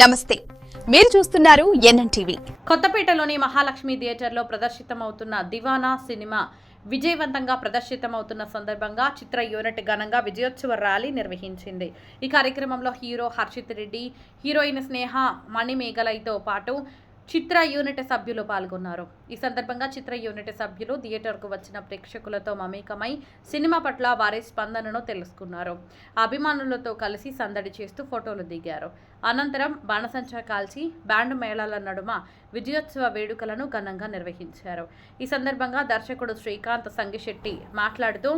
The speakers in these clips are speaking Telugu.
నమస్తే, మీరు చూస్తున్నారు ఎన్ఎన్టీవీ. కొత్తపేటలోని మహాలక్ష్మి థియేటర్లో ప్రదర్శితమవుతున్న దివానా సినిమా విజయవంతంగా ప్రదర్శితమవుతున్న సందర్భంగా చిత్ర యూనిట్ ఘనంగా విజయోత్సవ ర్యాలీ నిర్వహించింది. ఈ కార్యక్రమంలో హీరో హర్షిత్ రెడ్డి, హీరోయిన్ స్నేహ మణిమేఘలతో పాటు చిత్ర యూనిట్ సభ్యులు పాల్గొన్నారు. ఈ సందర్భంగా చిత్ర యూనిట్ సభ్యులు థియేటర్కు వచ్చిన ప్రేక్షకులతో మమేకమై సినిమా పట్ల వారి స్పందనను తెలుసుకున్నారు. అభిమానులతో కలిసి సందడి చేస్తూ ఫోటోలు దిగారు. అనంతరం బాణసంచా కాల్చి బ్యాండ్ మేళాల నడుమ విజయోత్సవ వేడుకలను ఘనంగా నిర్వహించారు. ఈ సందర్భంగా దర్శకుడు శ్రీకాంత్ సంగిశెట్టి మాట్లాడుతూ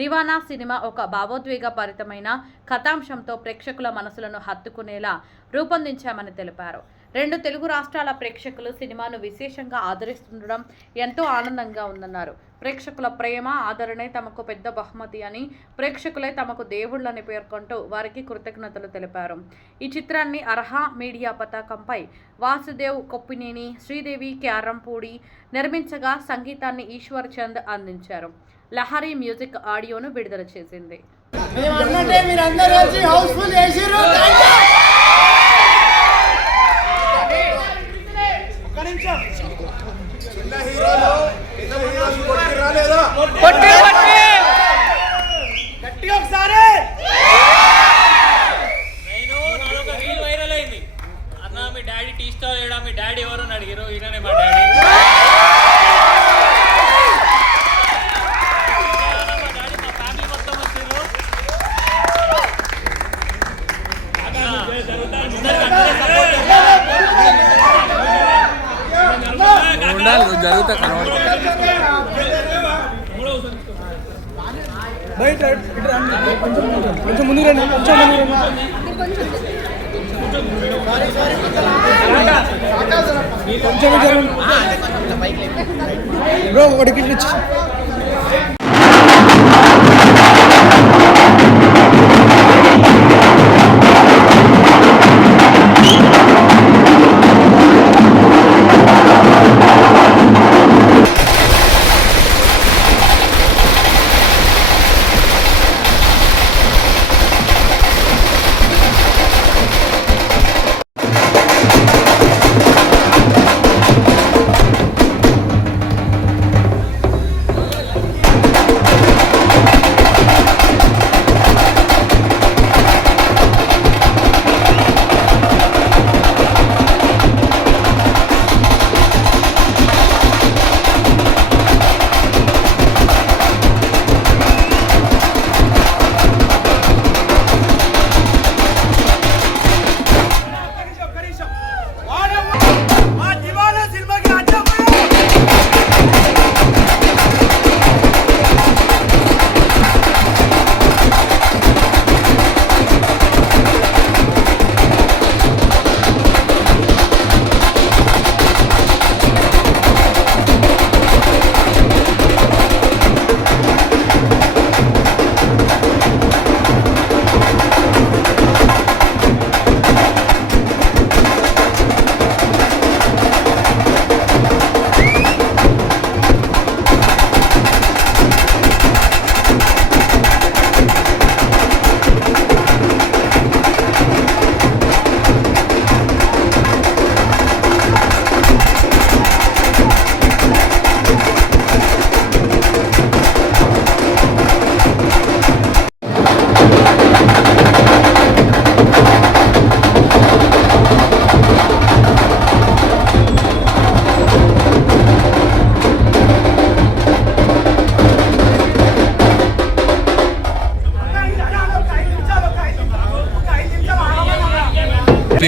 దివానా సినిమా ఒక భావోద్వేగభరితమైన కథాంశంతో ప్రేక్షకుల మనసులను హత్తుకునేలా రూపొందించామని తెలిపారు. 2 తెలుగు రాష్ట్రాల ప్రేక్షకులు సినిమాను విశేషంగా ఆదరిస్తుండడం ఎంతో ఆనందంగా ఉందన్నారు. ప్రేక్షకుల ప్రేమ, ఆదరణే తమకు పెద్ద బహుమతి అని, ప్రేక్షకులే తమకు దేవుళ్లని పేర్కొంటూ వారికి కృతజ్ఞతలు తెలిపారు. ఈ చిత్రాన్ని అర్హా మీడియా పతాకంపై వాసుదేవ్ కొప్పినేని, శ్రీదేవి క్యారంపూడి నిర్మించగా సంగీతాన్ని ఈశ్వర్ చంద్ అందించారు. లహరి మ్యూజిక్ ఆడియోను విడుదల చేసింది. వైరల్ అయింది అన్న, మీ డాడీ టీ స్టాల్ వేయడా, మీ డాడీ ఎవరు అని అడిగారు. ఈయననే మా డాడీ. మా ఫ్యామిలీ మొత్తం వచ్చారు. జరుగుతా బయట కొంచెం ముందు రండి, కొంచెం బ్రో ఒకటి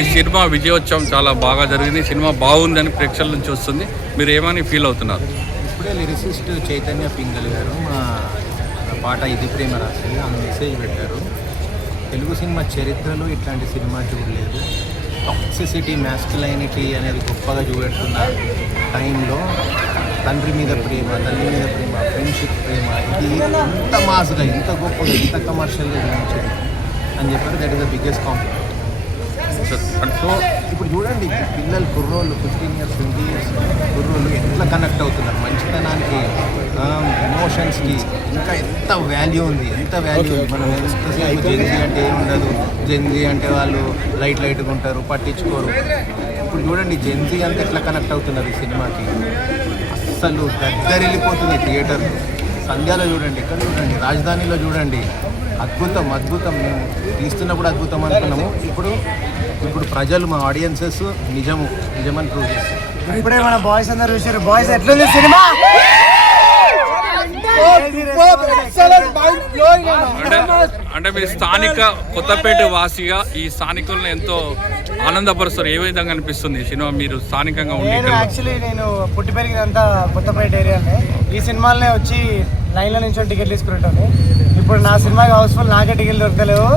ఈ సినిమా విజయోత్సవం చాలా బాగా జరిగింది. సినిమా బాగుందని ప్రేక్షకుల నుంచి వస్తుంది. మీరు ఏమని ఫీల్ అవుతున్నారు? ఇప్పుడే లిరిసిస్ట్ చైతన్య పింగల్ గారు మా పాట ఇది ప్రేమ రాసి ఆమె మెసేజ్ పెట్టారు. తెలుగు సినిమా చరిత్రలో ఇట్లాంటి సినిమా చూడలేదు. టాక్సిసిటీ, మ్యాస్కులైనిటీ అనేది గొప్పగా చూపెడుతున్న టైంలో తండ్రి మీద ప్రేమ, తల్లి మీద ప్రేమ, ఫ్రెండ్షిప్ ప్రేమ, ఇది ఇంత మాస్గా, ఇంత గొప్పగా, ఇంత కమర్షియల్గా చూపించింది అని చెప్పారు. That is the biggest compliment. So ఇప్పుడు చూడండి పిల్లలు కుర్రోళ్ళు 15 years 20 years కుర్రోళ్ళు ఎట్లా కనెక్ట్ అవుతున్నారు మంచితనానికి, ఎమోషన్స్కి ఇంకా ఎంత వాల్యూ ఉంది, ఎంత వాల్యూ ఉంది. మనం ఎంతసేపు జెన్జీ అంటే ఏముండదు, జెన్జీ అంటే వాళ్ళు లైట్గా ఉంటారు, పట్టించుకోరు. ఇప్పుడు చూడండి జెన్జీ అంతా ఎట్లా కనెక్ట్ అవుతున్నారు ఈ సినిమాకి. అస్సలు దగ్గరెళ్ళిపోతుంది థియేటర్లు. సంధ్యాలో చూడండి, ఇక్కడ చూడండి, రాజధానిలో చూడండి, అద్భుతం. మేము తీస్తున్నప్పుడు అద్భుతం అనుకున్నాము. ఇప్పుడు ప్రజలు, మా ఆడియన్సెస్ నిజమని ప్రూవ్ చేస్తారు. ఇప్పుడే మన బాయ్స్ అందరూ చూసారు. బాయ్స్ ఎట్లుంది సినిమా? అంటే మీరు స్థానిక కొత్తపేట వాసిగా ఈ స్థానికులను ఎంతో ఆనందపరుస్తారు. ఏ విధంగా అనిపిస్తుంది ఈ సినిమా మీరు స్థానికంగా ఉండి? నేను పుట్టి పెరిగినంతా కొత్తపేట ఏరియానే. ఈ సినిమాలనే వచ్చి లైన్ల నుంచి టికెట్లు తీసుకునేటోని. ఇప్పుడు నా సినిమాకి హౌస్ఫుల్, నాకే టికెట్లు దొరకలేవు.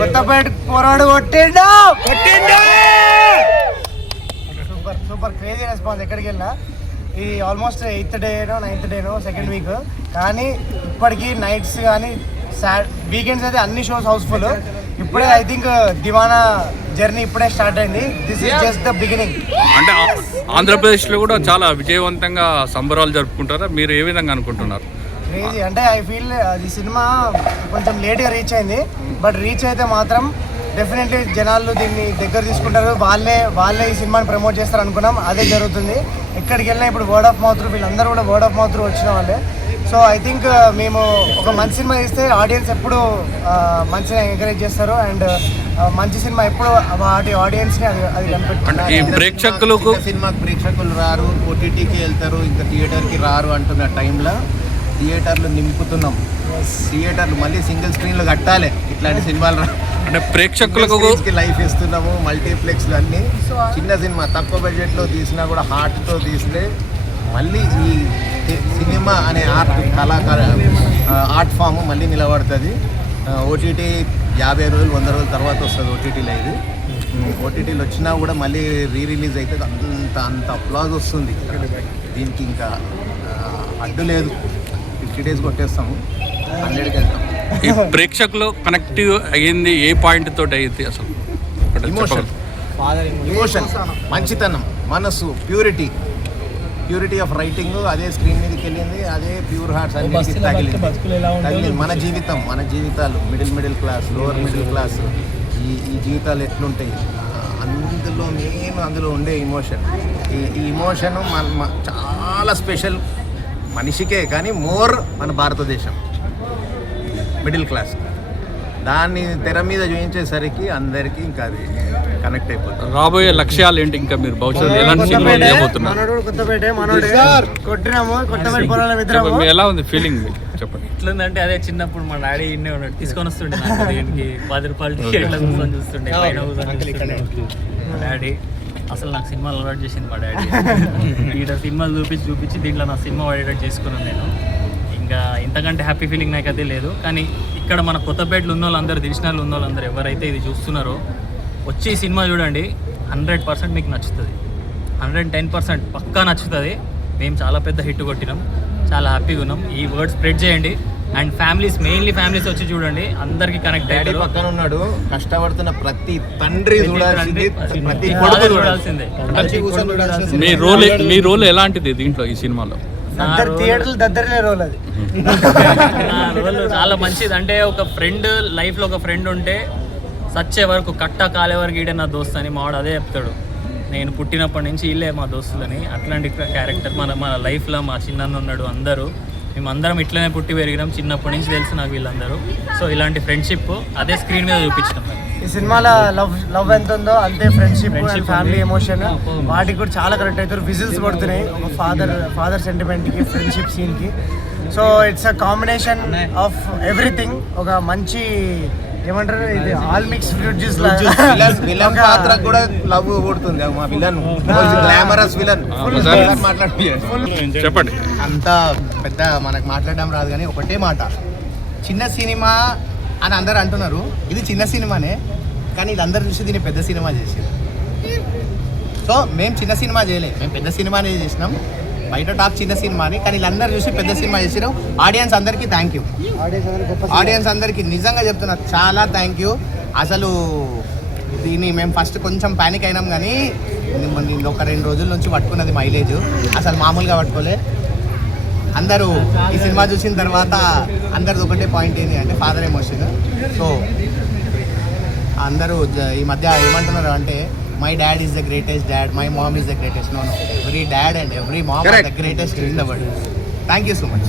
కొత్తపేట పోరాడు కొట్టిండు. సూపర్ క్రేజీ రెస్పాన్స్ ఎక్కడికి వెళ్ళినా. ఇది ఆల్మోస్ట్ 8th డేనో 9th డేనో సెకండ్ వీక్, కానీ ఇప్పటికీ నైట్స్ కానీ వీకెండ్స్ అయితే అన్ని షోస్ హౌస్ఫుల్. ఇప్పుడే ఐ థింక్ దివానా జర్నీ ఇప్పుడే స్టార్ట్ అయింది. This is just the beginning. అంటే ఆంధ్రప్రదేశ్లో కూడా చాలా విజయవంతంగా సంబరాలు జరుపుకుంటారా? మీరు ఏ విధంగా అనుకుంటున్నారు? క్రేజీ అంటే ఐ ఫీల్ ఈ సినిమా కొంచెం లేట్గా రీచ్ అయింది, బట్ రీచ్ అయితే మాత్రం డెఫినెట్లీ జనాలు దీన్ని దగ్గర తీసుకుంటారు. వాళ్ళే ఈ సినిమాని ప్రమోట్ చేస్తారు అనుకున్నాం, అదే జరుగుతుంది. ఎక్కడికి వెళ్ళినా ఇప్పుడు వర్డ్ ఆఫ్ మౌత్, వీళ్ళందరూ కూడా వర్డ్ ఆఫ్ మౌత్ వచ్చిన వాళ్ళే. సో ఐ థింక్ మేము ఒక మంచి సినిమా ఇస్తే ఆడియన్స్ ఎప్పుడు మంచిగా ఎంకరేజ్ చేస్తారు, అండ్ మంచి సినిమా ఎప్పుడు వాటి ఆడియన్స్ని అది కనిపెట్టారు. ప్రేక్షకులు రారు, ఓటీటీకి వెళ్తారు, ఇంకా థియేటర్కి రారు అంటున్న టైంలో థియేటర్లు నింపుతున్నాం. థియేటర్లు మళ్ళీ సింగిల్ స్క్రీన్లు కట్టాలి ఇట్లాంటి సినిమాలు. అంటే ప్రేక్షకులకు లైఫ్ ఇస్తున్నాము. మల్టీప్లెక్స్లు అన్నీ చిన్న సినిమా తక్కువ బడ్జెట్లో తీసినా కూడా హార్ట్తో తీస్తే మళ్ళీ ఈ సినిమా అనే ఆర్ట్ ఫామ్ మళ్ళీ నిలబడుతుంది. ఓటీటీ 50 రోజులు 100 రోజుల తర్వాత వస్తుంది ఓటీటీలో. ఇది ఓటీటీలు వచ్చినా కూడా మళ్ళీ రిలీజ్ అయితే అంత అప్లాజ్ వస్తుంది. దీనికి ఇంకా అడ్డు లేదు. 50 days కొట్టేస్తాము, 100కి వెళ్తాం. ఈ ప్రేక్షకులు కనెక్టివ్ అయ్యింది ఏ పాయింట్ తోటి అయ్యింది అసలు? ఇమోషన్, మంచితనం, మనసు, ప్యూరిటీ ఆఫ్ రైటింగ్ అదే స్క్రీన్ మీదకి వెళ్ళింది. అదే ప్యూర్ హార్ట్స్ అన్నిటికీ తగిలింది. మన జీవితాలు middle class, lower middle class, ఈ జీవితాలు ఎట్లుంటాయి అందులో ఉండే ఇమోషన్. ఈ ఇమోషన్ చాలా స్పెషల్ మనిషికే, కానీ మోర్ మన భారతదేశం మిడిల్ క్లాస్. దాన్ని తెర మీద చూపించేసరికి అందరికీ ఇంకా అది కనెక్ట్ అయిపోతుంది. రాబోయే లక్ష్యాలు ఏంటి? ఇంకా మీరు భవిష్యత్తు ఎలాంటి సినిమాలు చేయబోతున్నారు? ఎలా ఉంది ఫీలింగ్ చెప్పండి. ఎట్లుందంటే అదే చిన్నప్పుడు మా డాడీ ఇన్నే ఉన్నాడు, తీసుకొని వస్తుండే నాకు దీనికి 10 రూపాయలు టికెట్ల కూర్చొని చూస్తుండే, పైన కూర్చొని మా డాడీ. అసలు నాకు సినిమాలు అలవాటు చేసింది మా డాడీ. ఇక్కడ సినిమాలు చూపించి దీంట్లో నా సినిమా పడేటట్టు చేసుకున్నాను నేను. ఇంకా ఇంతకంటే హ్యాపీ ఫీలింగ్ నాకైతే లేదు. కానీ ఇక్కడ మన కొత్తపేటలో ఉన్న వాళ్ళందరూ, దిల్షనగర్లో ఉన్న వాళ్ళందరూ ఎవరైతే ఇది చూస్తున్నారో వచ్చి ఈ సినిమా చూడండి. 100% మీకు నచ్చుతుంది, 110% పక్కా నచ్చుతుంది. మేము చాలా పెద్ద హిట్ కొట్టినాం, చాలా హ్యాపీగా ఉన్నాం. ఈ వర్డ్ స్ప్రెడ్ చేయండి. అండ్ మెయిన్లీ ఫ్యామిలీస్ వచ్చి చూడండి, అందరికి కనెక్ట్ అయ్యారు. పక్కన ఉన్నాడు, కష్టపడుతున్న ప్రతి తండ్రి చూడాల్సిందే. మీ రోల్ ఎలాంటిది దీంట్లో ఈ సినిమాలో? రోల్ అది నా రోల్ చాలా మంచిది. అంటే ఒక ఫ్రెండ్ లైఫ్లో ఒక ఫ్రెండ్ ఉంటే సచ్చే వరకు కాలే వరకు ఈడే నా దోస్త్ అని మావాడు అదే చెప్తాడు. నేను పుట్టినప్పటి నుంచి వీళ్ళే మా దోస్తులని. అట్లాంటి క్యారెక్టర్ మన లైఫ్లో మా చిన్న ఉన్నాడు. మేమందరం ఇట్లనే పుట్టి పెరిగినాం, చిన్నప్పటి నుంచి తెలుసు నాకు వీళ్ళందరూ. సో ఇలాంటి ఫ్రెండ్షిప్ అదే స్క్రీన్ మీద చూపించినాం. ఈ సినిమాలో లవ్ ఎంత ఉందో అంతే ఫ్రెండ్షిప్ అండ్ ఫ్యామిలీ ఎమోషన్, వాటికి కూడా చాలా కరెక్ట్ అవుతారు. విజిల్స్ పడుతున్నాయి ఒక ఫాదర్ సెంటిమెంట్కి, ఫ్రెండ్షిప్ సీన్కి. So it's a combination of everything. ఒక మంచి ఏమంటారు, ఇది all mix fruit juice villain పాత్ర కూడా లవ్ కొడుతుంది. మా విలన్ గ్లామరస్ విలన్. చెప్పండి. అంత పెద్ద మనకు మాట్లాడడం రాదు, కానీ ఒకటే మాట, చిన్న సినిమా అని అందరు అంటున్నారు. ఇది చిన్న సినిమానే, కానీ వీళ్ళందరూ చూసి దీన్ని పెద్ద సినిమా చేసారు. సో మేము చిన్న సినిమా చేయలే, మేము పెద్ద సినిమానే చేసినాం. బయట టాక్ చిన్న సినిమాని, కానీ వీళ్ళందరూ చూసి పెద్ద సినిమా చేసినాం. ఆడియన్స్ అందరికీ థ్యాంక్ యూ. ఆడియన్స్ అందరికీ నిజంగా చెప్తున్నా చాలా థ్యాంక్ యూ. అసలు దీన్ని మేము ఫస్ట్ కొంచెం ప్యానిక్ అయినాం, కానీ నేను ఒక 2 రోజుల నుంచి పట్టుకున్నది మైలేజ్ అసలు మామూలుగా పట్టుకోలే. అందరూ ఈ సినిమా చూసిన తర్వాత అందరిది ఒకటే పాయింట్ ఏంటి అంటే ఫాదర్ ఎమోషన్. సో అందరూ ఈ మధ్య ఏమంటున్నారు అంటే my dad is the greatest dad, my mom is the greatest. No, every dad and every mom are the greatest in the world. Thank you so much.